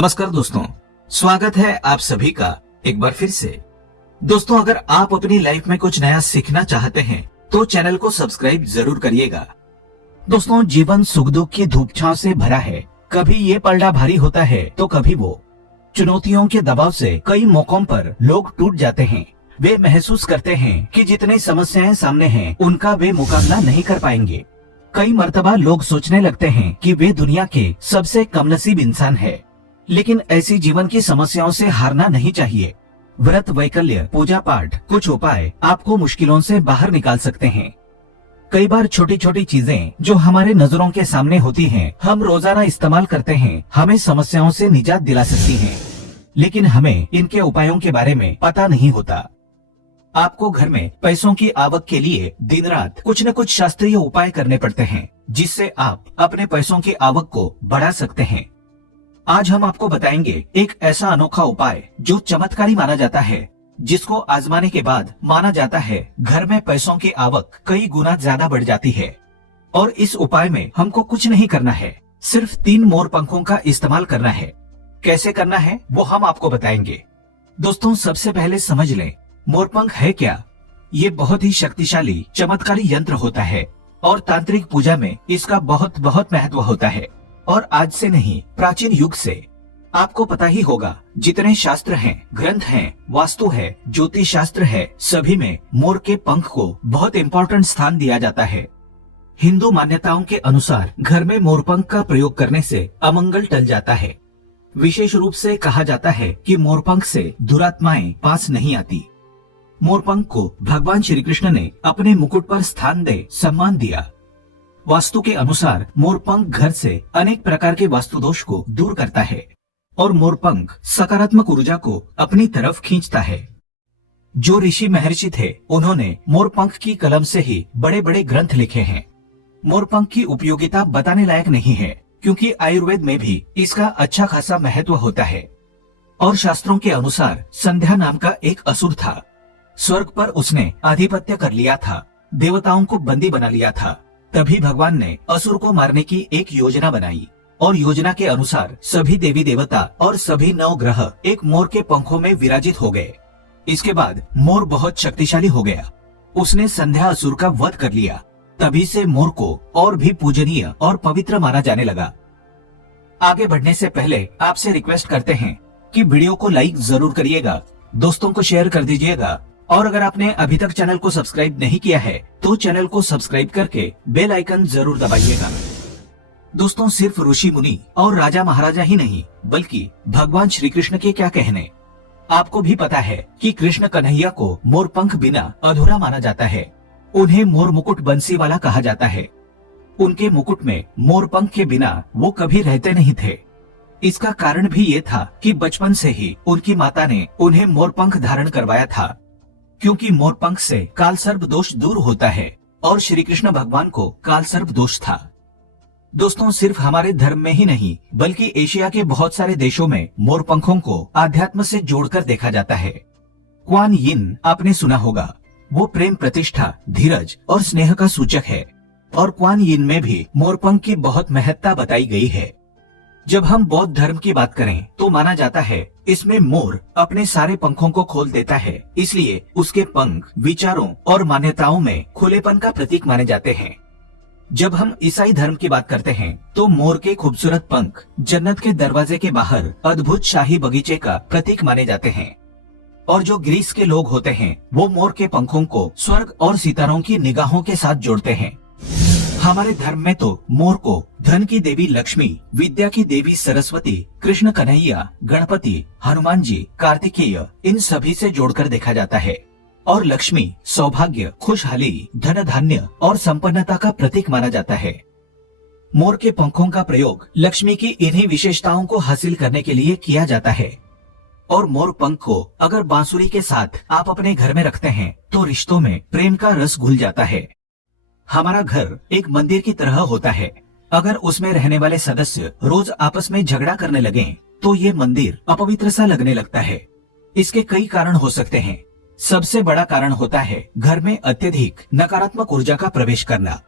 नमस्कार दोस्तों, स्वागत है आप सभी का एक बार फिर से। दोस्तों, अगर आप अपनी लाइफ में कुछ नया सीखना चाहते हैं तो चैनल को सब्सक्राइब जरूर करिएगा। दोस्तों, जीवन सुख दुख की धूप छांव से भरा है। कभी ये पलड़ा भारी होता है तो कभी वो। चुनौतियों के दबाव से कई मौकों पर लोग टूट जाते हैं। वे महसूस करते हैं कि जितनी समस्याएं सामने हैं उनका वे मुकाबला नहीं कर पाएंगे। कई मर्तबा लोग सोचने लगते हैं कि वे दुनिया के सबसे कमनसीब इंसान है। लेकिन ऐसी जीवन की समस्याओं से हारना नहीं चाहिए। व्रत, वैकल्य, पूजा पाठ, कुछ उपाय आपको मुश्किलों से बाहर निकाल सकते हैं। कई बार छोटी छोटी चीजें जो हमारे नजरों के सामने होती हैं, हम रोजाना इस्तेमाल करते हैं, हमें समस्याओं से निजात दिला सकती हैं। लेकिन हमें इनके उपायों के बारे में पता नहीं होता। आपको घर में पैसों की आवक के लिए दिन रात कुछ न कुछ शास्त्रीय उपाय करने पड़ते हैं, जिससे आप अपने पैसों की आवक को बढ़ा सकते हैं। आज हम आपको बताएंगे एक ऐसा अनोखा उपाय जो चमत्कारी माना जाता है, जिसको आजमाने के बाद माना जाता है घर में पैसों की आवक कई गुना ज्यादा बढ़ जाती है। और इस उपाय में हमको कुछ नहीं करना है, सिर्फ 3 मोर पंखों का इस्तेमाल करना है। कैसे करना है वो हम आपको बताएंगे। दोस्तों, सबसे पहले समझ लें, मोरपंख है क्या। ये बहुत ही शक्तिशाली चमत्कारी यंत्र होता है और तांत्रिक पूजा में इसका बहुत बहुत महत्व होता है। और आज से नहीं, प्राचीन युग से। आपको पता ही होगा, जितने शास्त्र हैं, ग्रंथ हैं, वास्तु है, ज्योतिष शास्त्र है, सभी में मोर के पंख को बहुत इम्पोर्टेंट स्थान दिया जाता है। हिंदू मान्यताओं के अनुसार घर में मोरपंख का प्रयोग करने से अमंगल टल जाता है। विशेष रूप से कहा जाता है कि मोरपंख से दुरात्माएं पास नहीं आती। मोरपंख को भगवान श्री कृष्ण ने अपने मुकुट पर स्थान दे सम्मान दिया। वास्तु के अनुसार मोरपंख घर से अनेक प्रकार के वास्तु दोष को दूर करता है और मोरपंख सकारात्मक ऊर्जा को अपनी तरफ खींचता है। जो ऋषि महर्षि थे, उन्होंने मोरपंख की कलम से ही बड़े बड़े ग्रंथ लिखे हैं। मोरपंख की उपयोगिता बताने लायक नहीं है, क्योंकि आयुर्वेद में भी इसका अच्छा खासा महत्व होता है। और शास्त्रों के अनुसार संध्या नाम का एक असुर था। स्वर्ग पर उसने आधिपत्य कर लिया था, देवताओं को बंदी बना लिया था। तभी भगवान ने असुर को मारने की एक योजना बनाई और योजना के अनुसार सभी देवी देवता और सभी 9 ग्रह एक मोर के पंखों में विराजित हो गए। इसके बाद मोर बहुत शक्तिशाली हो गया। उसने संध्या असुर का वध कर लिया। तभी से मोर को और भी पूजनीय और पवित्र माना जाने लगा। आगे बढ़ने से पहले आपसे रिक्वेस्ट करते हैं कि वीडियो को लाइक जरूर करिएगा, दोस्तों को शेयर कर दीजिएगा, और अगर आपने अभी तक चैनल को सब्सक्राइब नहीं किया है तो चैनल को सब्सक्राइब करके बेल आइकन जरूर दबाइएगा। दोस्तों, सिर्फ ऋषि मुनि और राजा महाराजा ही नहीं, बल्कि भगवान श्री कृष्ण के क्या कहने। आपको भी पता है कि कृष्ण कन्हैया को मोरपंख बिना अधूरा माना जाता है। उन्हें मोर मुकुट बंसी वाला कहा जाता है। उनके मुकुट में मोरपंख के बिना वो कभी रहते नहीं थे। इसका कारण भी ये था कि बचपन से ही उनकी माता ने उन्हें मोरपंख धारण करवाया था, क्योंकि मोरपंख से कालसर्प दोष दूर होता है और श्री कृष्ण भगवान को कालसर्प दोष था। दोस्तों, सिर्फ हमारे धर्म में ही नहीं, बल्कि एशिया के बहुत सारे देशों में मोरपंखों को आध्यात्म से जोड़कर देखा जाता है। क्वान यिन आपने सुना होगा। वो प्रेम, प्रतिष्ठा, धीरज और स्नेह का सूचक है। और क्वान यिन में भी मोरपंख की बहुत महत्ता बताई गई है। जब हम बौद्ध धर्म की बात करें तो माना जाता है इसमें मोर अपने सारे पंखों को खोल देता है, इसलिए उसके पंख विचारों और मान्यताओं में खुलेपन का प्रतीक माने जाते हैं। जब हम ईसाई धर्म की बात करते हैं तो मोर के खूबसूरत पंख जन्नत के दरवाजे के बाहर अद्भुत शाही बगीचे का प्रतीक माने जाते हैं। और जो ग्रीस के लोग होते हैं, वो मोर के पंखों को स्वर्ग और सितारों की निगाहों के साथ जोड़ते हैं। हमारे धर्म में तो मोर को धन की देवी लक्ष्मी, विद्या की देवी सरस्वती, कृष्ण कन्हैया, गणपति, हनुमान जी, कार्तिकेय, इन सभी से जोड़कर देखा जाता है। और लक्ष्मी सौभाग्य, खुशहाली, धन धान्य और संपन्नता का प्रतीक माना जाता है। मोर के पंखों का प्रयोग लक्ष्मी की इन्हीं विशेषताओं को हासिल करने के लिए किया जाता है। और मोर पंख को अगर बांसुरी के साथ आप अपने घर में रखते हैं तो रिश्तों में प्रेम का रस घुल जाता है। हमारा घर एक मंदिर की तरह होता है। अगर उसमें रहने वाले सदस्य रोज आपस में झगड़ा करने लगे तो ये मंदिर अपवित्र सा लगने लगता है। इसके कई कारण हो सकते हैं। सबसे बड़ा कारण होता है घर में अत्यधिक नकारात्मक ऊर्जा का प्रवेश करना।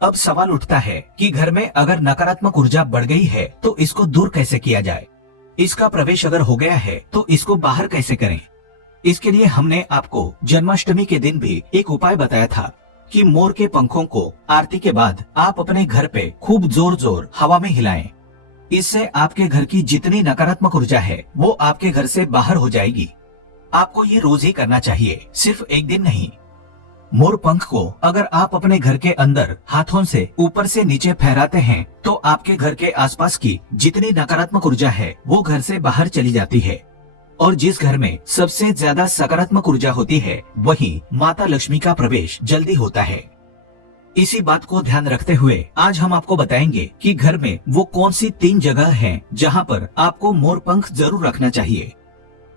अब सवाल उठता है कि घर में अगर नकारात्मक ऊर्जा बढ़ गई है तो इसको दूर कैसे किया जाए। इसका प्रवेश अगर हो गया है तो इसको बाहर कैसे करें। इसके लिए हमने आपको जन्माष्टमी के दिन भी एक उपाय बताया था कि मोर के पंखों को आरती के बाद आप अपने घर पे खूब जोर जोर हवा में हिलाएं। इससे आपके घर की जितनी नकारात्मक ऊर्जा है वो आपके घर से बाहर हो जाएगी। आपको ये रोज ही करना चाहिए, सिर्फ एक दिन नहीं। मोर पंख को अगर आप अपने घर के अंदर हाथों से ऊपर से नीचे फहराते हैं तो आपके घर के आसपास की जितनी नकारात्मक ऊर्जा है वो घर से बाहर चली जाती है। और जिस घर में सबसे ज्यादा सकारात्मक ऊर्जा होती है वहीं माता लक्ष्मी का प्रवेश जल्दी होता है। इसी बात को ध्यान रखते हुए आज हम आपको बताएंगे कि घर में वो कौन सी 3 जगह हैं जहां पर आपको मोर पंख जरूर रखना चाहिए।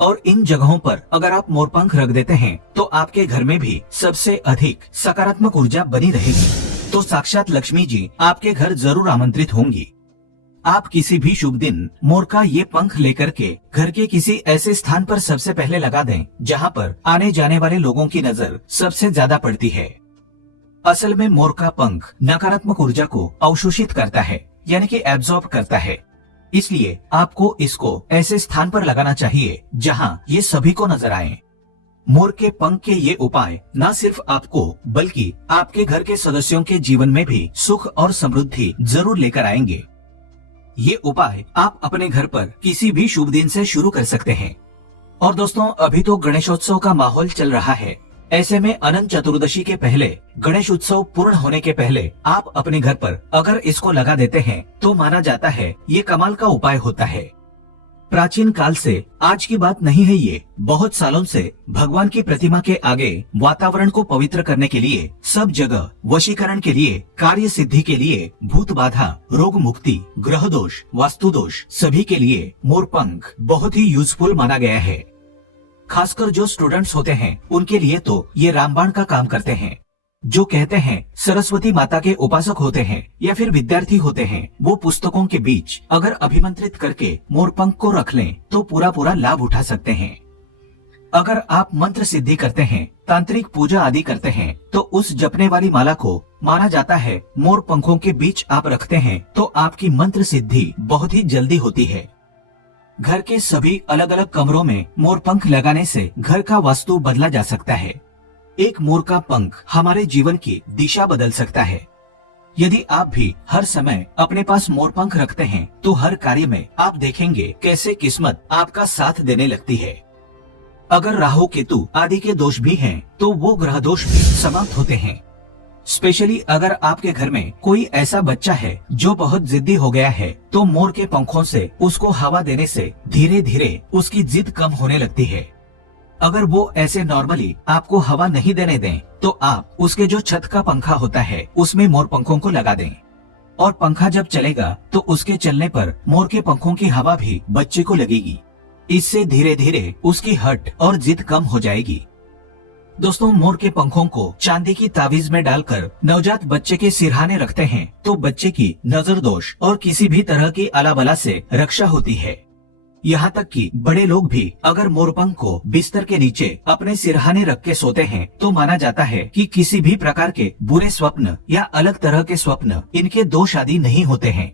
और इन जगहों पर अगर आप मोर पंख रख देते हैं तो आपके घर में भी सबसे अधिक सकारात्मक ऊर्जा बनी रहेगी। तो साक्षात लक्ष्मी जी आपके घर जरूर आमंत्रित होंगी। आप किसी भी शुभ दिन मोर का ये पंख लेकर के घर के किसी ऐसे स्थान पर सबसे पहले लगा दें जहां पर आने जाने वाले लोगों की नजर सबसे ज्यादा पड़ती है। असल में मोर का पंख नकारात्मक ऊर्जा को अवशोषित करता है, यानी कि एब्जॉर्ब करता है। इसलिए आपको इसको ऐसे स्थान पर लगाना चाहिए जहां ये सभी को नजर आए। मोर के पंख के ये उपाय न सिर्फ आपको बल्कि आपके घर के सदस्यों के जीवन में भी सुख और समृद्धि जरूर लेकर आएंगे। ये उपाय आप अपने घर पर किसी भी शुभ दिन से शुरू कर सकते हैं। और दोस्तों, अभी तो गणेशोत्सव का माहौल चल रहा है। ऐसे में अनंत चतुर्दशी के पहले, गणेश उत्सव पूर्ण होने के पहले आप अपने घर पर अगर इसको लगा देते हैं तो माना जाता है ये कमाल का उपाय होता है। प्राचीन काल से आज की बात नहीं है ये, बहुत सालों से भगवान की प्रतिमा के आगे वातावरण को पवित्र करने के लिए, सब जगह वशीकरण के लिए, कार्य सिद्धि के लिए, भूत बाधा, रोग मुक्ति, ग्रह दोष, वास्तु दोष, सभी के लिए मोर पंख बहुत ही यूजफुल माना गया है। खासकर जो स्टूडेंट्स होते हैं उनके लिए तो ये रामबाण का काम करते हैं। जो कहते हैं सरस्वती माता के उपासक होते हैं या फिर विद्यार्थी होते हैं, वो पुस्तकों के बीच अगर अभिमंत्रित करके मोरपंख को रख लें तो पूरा लाभ उठा सकते हैं। अगर आप मंत्र सिद्धि करते हैं, तांत्रिक पूजा आदि करते हैं, तो उस जपने वाली माला को माना जाता है मोर पंखों के बीच आप रखते हैं तो आपकी मंत्र सिद्धि बहुत ही जल्दी होती है। घर के सभी अलग अलग कमरों में मोर पंख लगाने से घर का वास्तु बदला जा सकता है। एक मोर का पंख हमारे जीवन की दिशा बदल सकता है। यदि आप भी हर समय अपने पास मोर पंख रखते हैं तो हर कार्य में आप देखेंगे कैसे किस्मत आपका साथ देने लगती है। अगर राहु केतु आदि के दोष भी हैं, तो वो ग्रह दोष भी समाप्त होते हैं। स्पेशली अगर आपके घर में कोई ऐसा बच्चा है जो बहुत जिद्दी हो गया है, तो मोर के पंखों से उसको हवा देने से धीरे धीरे उसकी जिद कम होने लगती है। अगर वो ऐसे नॉर्मली आपको हवा नहीं देने दें, तो आप उसके जो छत का पंखा होता है उसमें मोर पंखों को लगा दें। और पंखा जब चलेगा तो उसके चलने पर मोर के पंखों की हवा भी बच्चे को लगेगी। इससे धीरे धीरे उसकी हट और जिद कम हो जाएगी। दोस्तों, मोर के पंखों को चांदी की तावीज में डालकर नवजात बच्चे के सिरहाने रखते हैं तो बच्चे की नजर दोष और किसी भी तरह की अलाबला से रक्षा होती है। यहाँ तक कि बड़े लोग भी अगर मोरपंख को बिस्तर के नीचे अपने सिरहाने रख के सोते हैं तो माना जाता है कि किसी भी प्रकार के बुरे स्वप्न या अलग तरह के स्वप्न इनके दोष आदि नहीं होते हैं।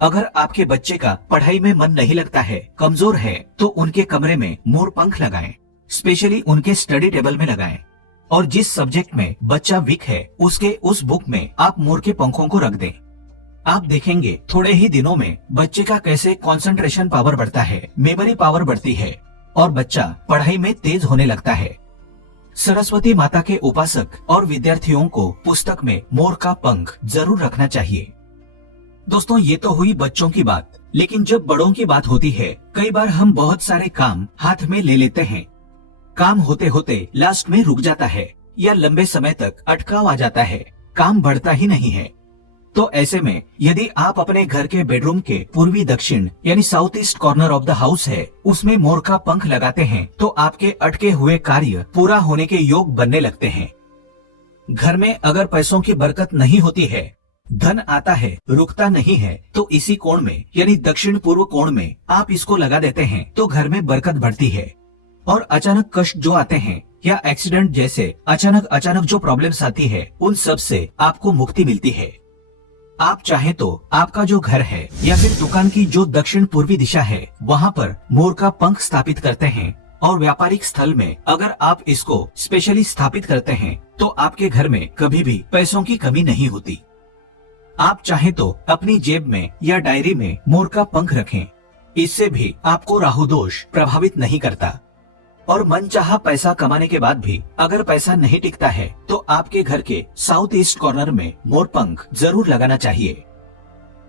अगर आपके बच्चे का पढ़ाई में मन नहीं लगता है, कमजोर है, तो उनके कमरे में मोर पंख लगाएं। स्पेशली उनके स्टडी टेबल में लगाएं। और जिस सब्जेक्ट में बच्चा वीक है उसके उस बुक में आप मोर के पंखों को रख दें। आप देखेंगे थोड़े ही दिनों में बच्चे का कैसे कंसंट्रेशन पावर बढ़ता है, मेमोरी पावर बढ़ती है और बच्चा पढ़ाई में तेज होने लगता है। सरस्वती माता के उपासक और विद्यार्थियों को पुस्तक में मोर का पंख जरूर रखना चाहिए। दोस्तों, ये तो हुई बच्चों की बात, लेकिन जब बड़ों की बात होती है, कई बार हम बहुत सारे काम हाथ में ले लेते हैं। काम होते होते लास्ट में रुक जाता है या लंबे समय तक अटकाव आ जाता है, काम बढ़ता ही नहीं है। तो ऐसे में यदि आप अपने घर के बेडरूम के पूर्वी दक्षिण यानी south east corner of the house है, उसमें मोर का पंख लगाते हैं तो आपके अटके हुए कार्य पूरा होने के योग बनने लगते हैं। घर में अगर पैसों की बरकत नहीं होती है, धन आता है रुकता नहीं है, तो इसी कोण में यानी दक्षिण पूर्व कोण में आप इसको लगा देते हैं तो घर में बरकत बढ़ती है। और अचानक कष्ट जो आते हैं या एक्सीडेंट जैसे अचानक जो प्रॉब्लम्स आती है, उन सब से आपको मुक्ति मिलती है। आप चाहें तो आपका जो घर है या फिर दुकान की जो दक्षिण पूर्वी दिशा है वहाँ पर मोर का पंख स्थापित करते हैं और व्यापारिक स्थल में अगर आप इसको स्पेशली स्थापित करते हैं तो आपके घर में कभी भी पैसों की कमी नहीं होती। आप चाहें तो अपनी जेब में या डायरी में मोर का पंख रखें, इससे भी आपको राहु दोष प्रभावित नहीं करता। और मनचाहा पैसा कमाने के बाद भी अगर पैसा नहीं टिकता है तो आपके घर के साउथ ईस्ट कॉर्नर में मोर पंख जरूर लगाना चाहिए।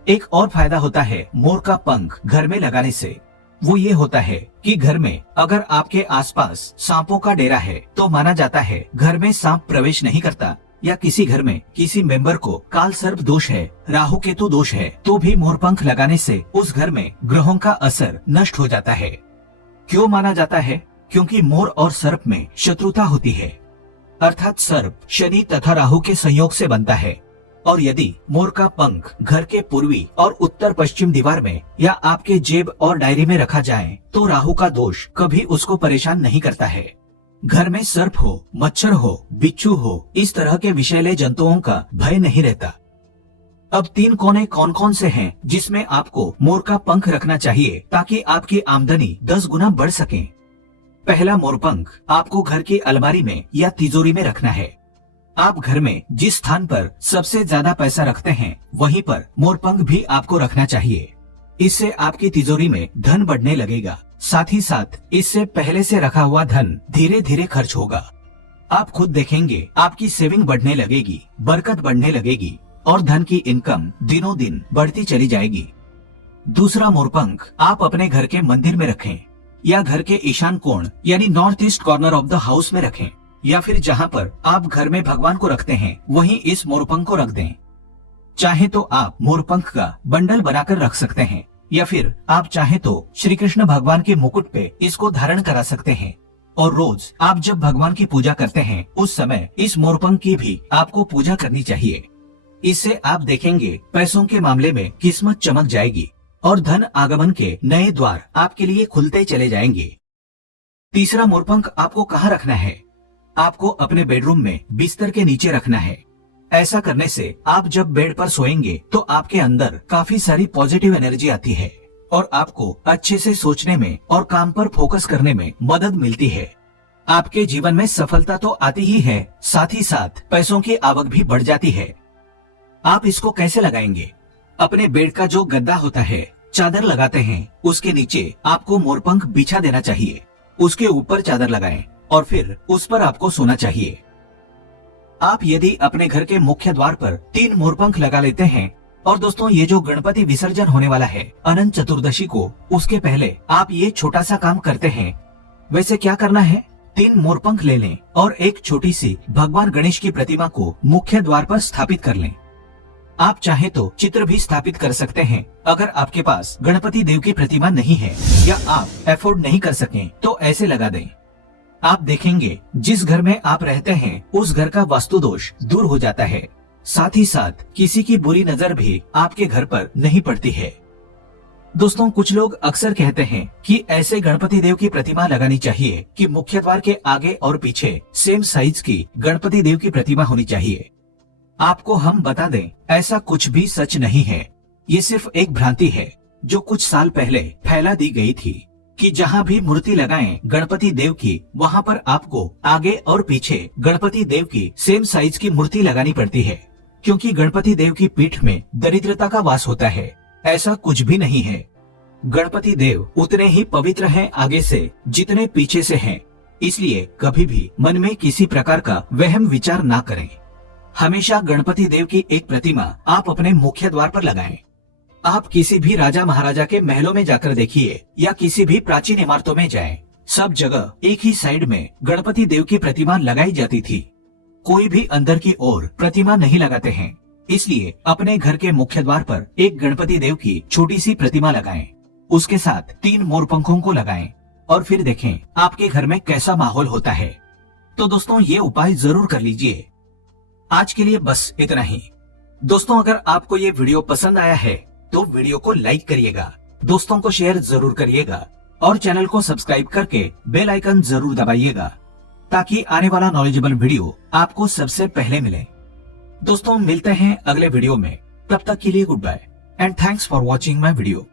एक और फायदा होता है मोर का पंख घर में लगाने से, वो ये होता है कि घर में अगर आपके आसपास सांपों का डेरा है तो माना जाता है घर में सांप प्रवेश नहीं करता, या किसी घर में किसी मेंबर को काल सर्प दोष है, राहु केतु दोष है, तो भी मोर पंख लगाने से उस घर में ग्रहों का असर नष्ट हो जाता है। क्यों माना जाता है? क्योंकि मोर और सर्प में शत्रुता होती है, अर्थात सर्प शनि तथा राहु के संयोग से बनता है। और यदि मोर का पंख घर के पूर्वी और उत्तर पश्चिम दीवार में या आपके जेब और डायरी में रखा जाए तो राहु का दोष कभी उसको परेशान नहीं करता है। घर में सर्प हो, मच्छर हो, बिच्छू हो, इस तरह के विषैले जंतुओं का भय नहीं रहता। अब 3 कोने कौन कौन से हैं जिसमें आपको मोर का पंख रखना चाहिए ताकि आपकी आमदनी 10 गुना बढ़ सके। पहला मोरपंख आपको घर की अलमारी में या तिजोरी में रखना है। आप घर में जिस स्थान पर सबसे ज्यादा पैसा रखते हैं वहीं पर मोरपंख भी आपको रखना चाहिए। इससे आपकी तिजोरी में धन बढ़ने लगेगा, साथ ही साथ इससे पहले से रखा हुआ धन धीरे धीरे खर्च होगा। आप खुद देखेंगे आपकी सेविंग बढ़ने लगेगी, बरकत बढ़ने लगेगी और धन की इनकम दिनों दिन बढ़ती चली जाएगी। दूसरा मोरपंख आप अपने घर के मंदिर में रखें या घर के ईशान कोण यानी north east corner of the house में रखें, या फिर जहाँ पर आप घर में भगवान को रखते हैं वहीं इस मोरपंख को रख दें। चाहे तो आप मोरपंख का बंडल बनाकर रख सकते हैं, या फिर आप चाहे तो श्री कृष्ण भगवान के मुकुट पे इसको धारण करा सकते हैं। और रोज आप जब भगवान की पूजा करते हैं उस समय इस मोरपंख की भी आपको पूजा करनी चाहिए। इससे आप देखेंगे पैसों के मामले में किस्मत चमक जाएगी और धन आगमन के नए द्वार आपके लिए खुलते चले जाएंगे। तीसरा मोरपंख आपको कहाँ रखना है? आपको अपने बेडरूम में बिस्तर के नीचे रखना है। ऐसा करने से आप जब बेड पर सोएंगे तो आपके अंदर काफी सारी पॉजिटिव एनर्जी आती है और आपको अच्छे से सोचने में और काम पर फोकस करने में मदद मिलती है। आपके जीवन में सफलता तो आती ही है, साथ ही साथ पैसों की आवक भी बढ़ जाती है। आप इसको कैसे लगाएंगे? अपने बेड का जो गद्दा होता है, चादर लगाते हैं, उसके नीचे आपको मोरपंख बिछा देना चाहिए। उसके ऊपर चादर लगाएं और फिर उस पर आपको सोना चाहिए। आप यदि अपने घर के मुख्य द्वार पर 3 मोरपंख लगा लेते हैं, और दोस्तों ये जो गणपति विसर्जन होने वाला है अनंत चतुर्दशी को, उसके पहले आप ये छोटा सा काम करते हैं। वैसे क्या करना है? 3 मोरपंख ले लें और एक छोटी सी भगवान गणेश की प्रतिमा को मुख्य द्वार पर स्थापित कर लें। आप चाहे तो चित्र भी स्थापित कर सकते हैं। अगर आपके पास गणपति देव की प्रतिमा नहीं है या आप अफोर्ड नहीं कर सकें तो ऐसे लगा दें। आप देखेंगे जिस घर में आप रहते हैं उस घर का वास्तु दोष दूर हो जाता है, साथ ही साथ किसी की बुरी नजर भी आपके घर पर नहीं पड़ती है। दोस्तों कुछ लोग अक्सर कहते हैं कि ऐसे गणपति देव की प्रतिमा लगानी चाहिए कि मुख्य द्वार के आगे और पीछे सेम साइज की गणपति देव की प्रतिमा होनी चाहिए। आपको हम बता दें ऐसा कुछ भी सच नहीं है। ये सिर्फ एक भ्रांति है जो कुछ साल पहले फैला दी गई थी कि जहाँ भी मूर्ति लगाएं गणपति देव की, वहाँ पर आपको आगे और पीछे गणपति देव की सेम साइज की मूर्ति लगानी पड़ती है, क्योंकि गणपति देव की पीठ में दरिद्रता का वास होता है। ऐसा कुछ भी नहीं है। गणपति देव उतने ही पवित्र हैं आगे से जितने पीछे से हैं, इसलिए कभी भी मन में किसी प्रकार का वहम विचार ना करें। हमेशा गणपति देव की एक प्रतिमा आप अपने मुख्य द्वार पर लगाएं। आप किसी भी राजा महाराजा के महलों में जाकर देखिए या किसी भी प्राचीन इमारतों में जाएं, सब जगह एक ही साइड में गणपति देव की प्रतिमा लगाई जाती थी। कोई भी अंदर की ओर प्रतिमा नहीं लगाते हैं, इसलिए अपने घर के मुख्य द्वार पर एक गणपति देव की छोटी सी प्रतिमा लगाएं, उसके साथ 3 मोरपंखों को लगाएं और फिर देखें आपके घर में कैसा माहौल होता है। तो दोस्तों ये उपाय जरूर कर लीजिए। आज के लिए बस इतना ही। दोस्तों अगर आपको ये वीडियो पसंद आया है तो वीडियो को लाइक करिएगा, दोस्तों को शेयर जरूर करिएगा और चैनल को सब्सक्राइब करके बेल आइकन जरूर दबाइएगा ताकि आने वाला नॉलेजेबल वीडियो आपको सबसे पहले मिले। दोस्तों मिलते हैं अगले वीडियो में, तब तक के लिए goodbye and thanks for watching my video.